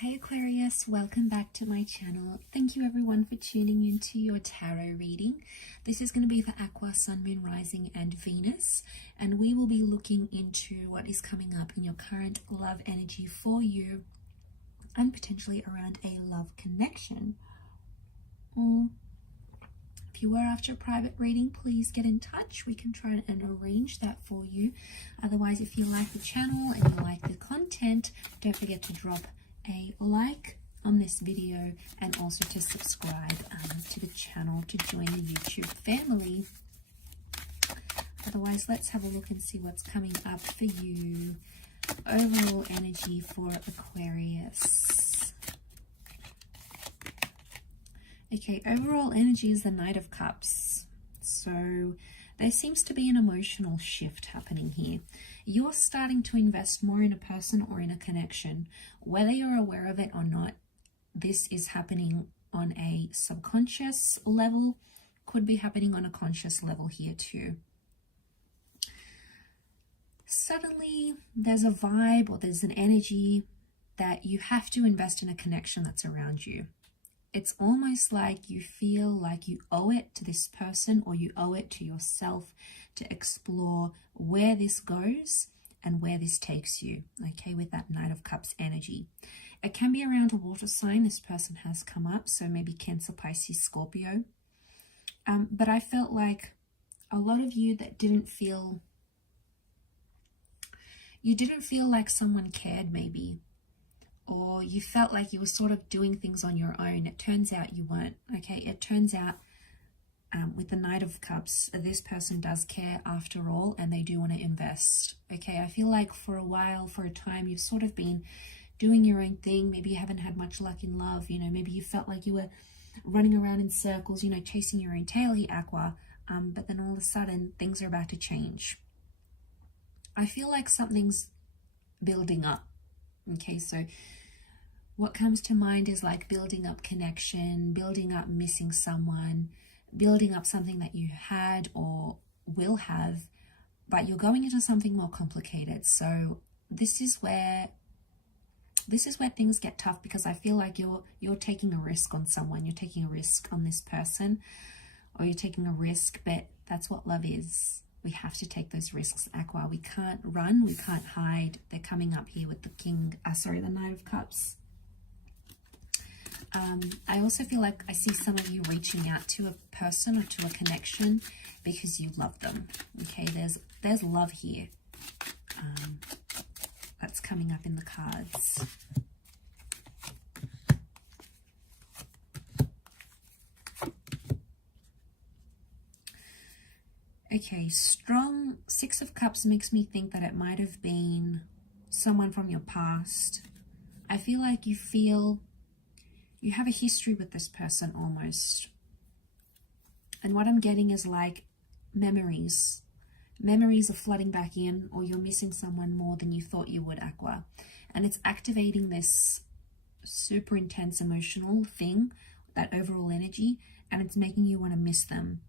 Hey Aquarius, welcome back to my channel. Thank you everyone for tuning into your tarot reading. This is going to be for Aqua, Sun, Moon, Rising and Venus, and we will be looking into what is coming up in your current love energy for you and potentially around a love connection. If you were after a private reading, please get in touch. We can try and arrange that for you. Otherwise, if you like the channel and you like the content, don't forget to drop a like on this video and also to subscribe to the channel to join the YouTube family. Otherwise, let's have a look and see what's coming up for you. Overall energy for Aquarius. Okay, overall energy is the Knight of Cups. So there seems to be an emotional shift happening here. You're starting to invest more in a person or in a connection. Whether you're aware of it or not, this is happening on a subconscious level, could be happening on a conscious level here too. Suddenly, there's a vibe or there's an energy that you have to invest in a connection that's around you. It's almost like you feel like you owe it to this person or you owe it to yourself to explore where this goes and where this takes you, okay, with that Knight of Cups energy. It can be around a water sign. This person has come up, so maybe Cancer, Pisces, Scorpio. But I felt like a lot of you that didn't feel like someone cared maybe, or you felt like you were sort of doing things on your own. It turns out you weren't, okay? It turns out with the Knight of Cups, this person does care after all, and they do want to invest, okay? I feel like for a while, for a time, you've sort of been doing your own thing. Maybe you haven't had much luck in love, you know, maybe you felt like you were running around in circles, you know, chasing your own tail here, Aqua, but then all of a sudden, things are about to change. I feel like something's building up, okay? So what comes to mind is like building up connection, building up missing someone, building up something that you had or will have, but you're going into something more complicated. So this is where things get tough, because I feel like you're taking a risk on someone, you're taking a risk on this person, or you're taking a risk, but that's what love is. We have to take those risks, Aqua. We can't run, we can't hide. They're coming up here with the the Knight of Cups. I also feel like I see some of you reaching out to a person or to a connection because you love them. Okay, there's love here. That's coming up in the cards. Okay, strong Six of Cups makes me think that it might have been someone from your past. I feel like you have a history with this person almost. And what I'm getting is like memories. Memories are flooding back in, or you're missing someone more than you thought you would, Aqua. And it's activating this super intense emotional thing, that overall energy, and it's making you want to miss them.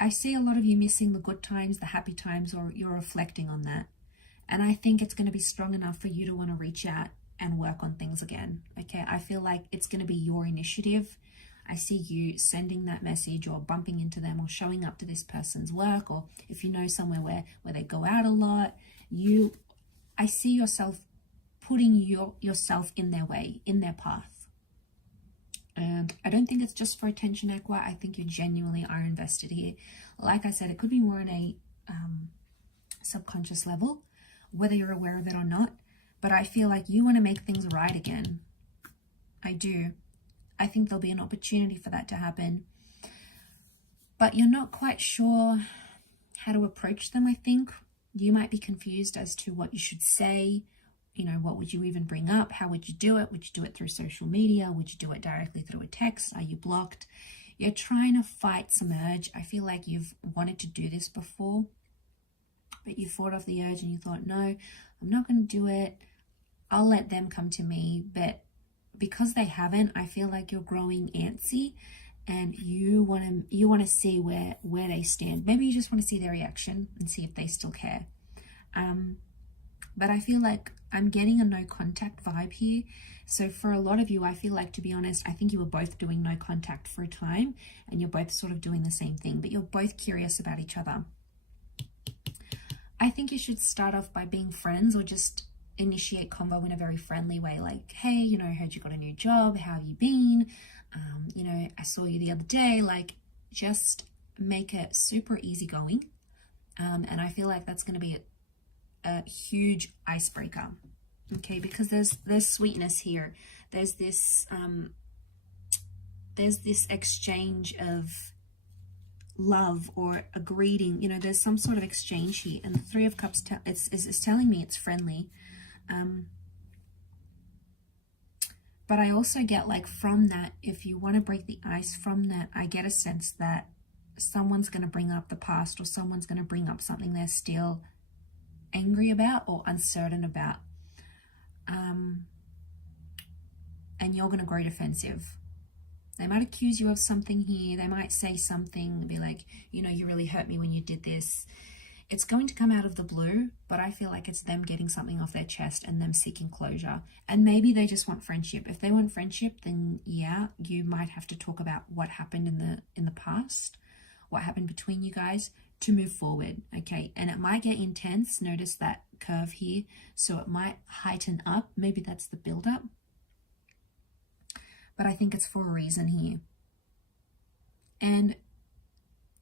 I see a lot of you missing the good times, the happy times, or you're reflecting on that. And I think it's going to be strong enough for you to want to reach out and work on things again, okay? I feel like it's going to be your initiative. I see you sending that message or bumping into them or showing up to this person's work, or if you know somewhere where they go out a lot, I see yourself putting yourself in their way, in their path. And I don't think it's just for attention, Aqua. I think you genuinely are invested here. Like I said, it could be more on a subconscious level, whether you're aware of it or not. But I feel like you want to make things right again. I do. I think there'll be an opportunity for that to happen. But you're not quite sure how to approach them, I think. You might be confused as to what you should say. You know, what would you even bring up? How would you do it? Would you do it through social media? Would you do it directly through a text? Are you blocked? You're trying to fight some urge. I feel like you've wanted to do this before, but you fought off the urge and you thought, no, I'm not going to do it. I'll let them come to me. But because they haven't, I feel like you're growing antsy and you want to see where they stand. Maybe you just want to see their reaction and see if they still care. But I feel like I'm getting a no contact vibe here. So for a lot of you, I feel like, to be honest, I think you were both doing no contact for a time, and you're both sort of doing the same thing, but you're both curious about each other. I think you should start off by being friends, or just initiate convo in a very friendly way. Like, hey, you know, I heard you got a new job. How have you been? You know, I saw you the other day. Like, just make it super easygoing. And I feel like that's going to be a huge icebreaker. Okay, because there's sweetness here. There's this exchange of love or a greeting. You know, there's some sort of exchange here, and the Three of Cups is telling me it's friendly. But I also get, like, from that, if you want to break the ice from that, I get a sense that someone's going to bring up the past, or someone's going to bring up something they're still angry about or uncertain about. And you're going to grow defensive. They might accuse you of something here. They might say something, be like, you know, you really hurt me when you did this. It's going to come out of the blue, but I feel like it's them getting something off their chest and them seeking closure. And maybe they just want friendship. If they want friendship, then yeah, you might have to talk about what happened in the past, what happened between you guys, to move forward. Okay, and it might get intense. Notice that curve here, so it might heighten up. Maybe that's the build-up, but I think it's for a reason here. And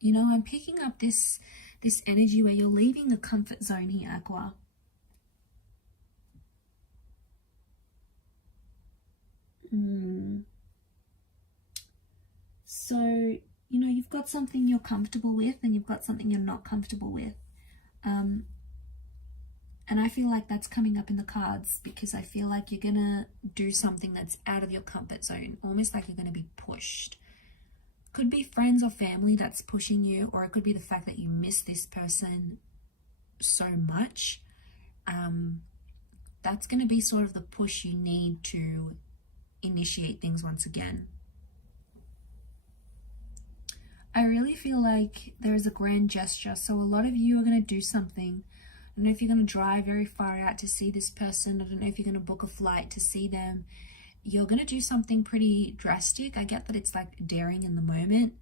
you know, I'm picking up this energy where you're leaving the comfort zone here, Aqua. So, you know, you've got something you're comfortable with, and you've got something you're not comfortable with. And I feel like that's coming up in the cards, because I feel like you're going to do something that's out of your comfort zone, almost like you're going to be pushed. Could be friends or family that's pushing you, or it could be the fact that you miss this person so much. That's going to be sort of the push you need to initiate things once again. I really feel like there's a grand gesture. So a lot of you are going to do something. I don't know if you're going to drive very far out to see this person. I don't know if you're going to book a flight to see them. You're going to do something pretty drastic. I get that it's like daring in the moment,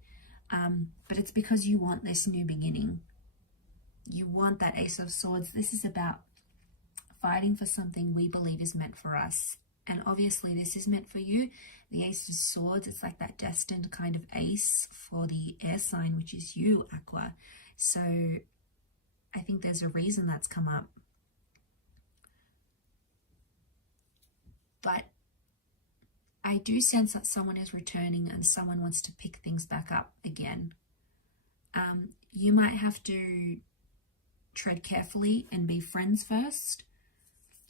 but it's because you want this new beginning. You want that Ace of Swords. This is about fighting for something we believe is meant for us. And obviously this is meant for you. The Ace of Swords, it's like that destined kind of ace for the air sign, which is you, Aqua. So I think there's a reason that's come up. But I do sense that someone is returning and someone wants to pick things back up again. You might have to tread carefully and be friends first.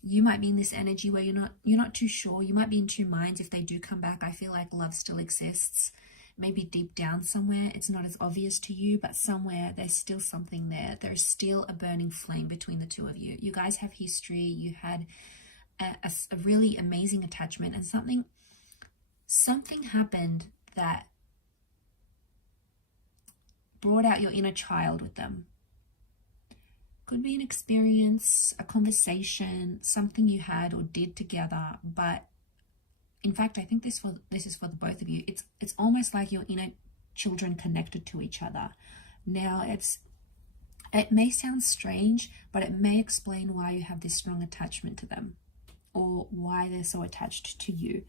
You might be in this energy where you're not too sure. You might be in two minds if they do come back. I feel like love still exists. Maybe deep down somewhere, it's not as obvious to you, but somewhere there's still something there. There's still a burning flame between the two of you. You guys have history. You had a really amazing attachment, and something happened that brought out your inner child with them. Could be an experience, a conversation, something you had or did together. But in fact, I think this is for the both of you. It's almost like your inner children connected to each other. Now, it may sound strange, but it may explain why you have this strong attachment to them, or why they're so attached to you.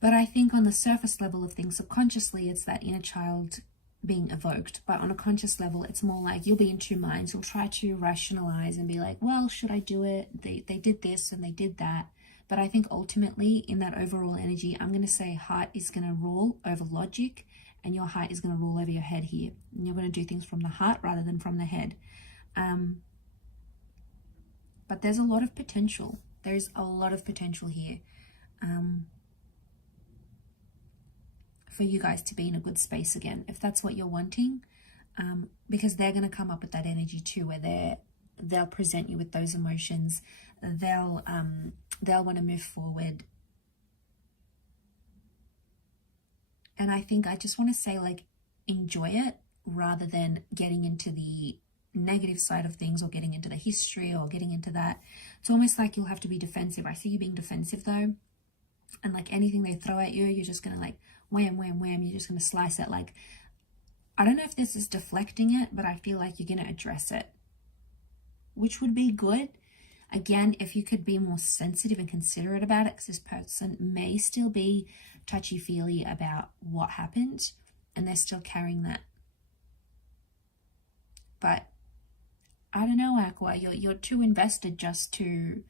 But I think on the surface level of things, subconsciously, it's that inner child being evoked. But on a conscious level, it's more like you'll be in two minds. You'll try to rationalize and be like, well, should I do it? They did this and they did that. But I think ultimately, in that overall energy, I'm going to say heart is going to rule over logic, and your heart is going to rule over your head here. And you're going to do things from the heart rather than from the head. But there's a lot of potential. There's a lot of potential here. For you guys to be in a good space again, if that's what you're wanting, because they're going to come up with that energy too, where they'll present you with those emotions. They'll want to move forward. And I think I just want to say, like, enjoy it rather than getting into the negative side of things, or getting into the history, or getting into that. It's almost like you'll have to be defensive. I see you being defensive though, and like anything they throw at you, you're just gonna like wham wham wham, you're just gonna slice it. Like, I don't know if this is deflecting it, but I feel like you're gonna address it, which would be good. Again, if you could be more sensitive and considerate about it, because this person may still be touchy-feely about what happened, and they're still carrying that. But I don't know, Aqua, you're too invested just to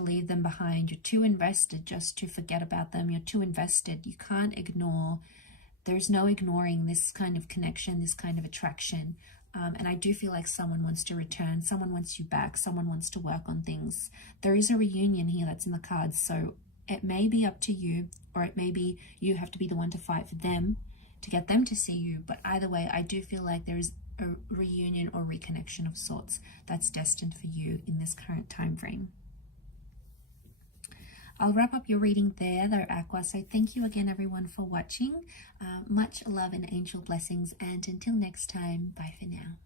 leave them behind. You're too invested just to forget about them. You're too invested. You can't ignore. There's no ignoring this kind of connection, this kind of attraction. And I do feel like someone wants to return, someone wants you back, someone wants to work on things. There is a reunion here that's in the cards, so it may be up to you, or it may be you have to be the one to fight for them, to get them to see you. But either way, I do feel like there is a reunion or reconnection of sorts that's destined for you in this current time frame. I'll wrap up your reading there though, Aqua. So thank you again, everyone, for watching. Much love and angel blessings. And until next time, bye for now.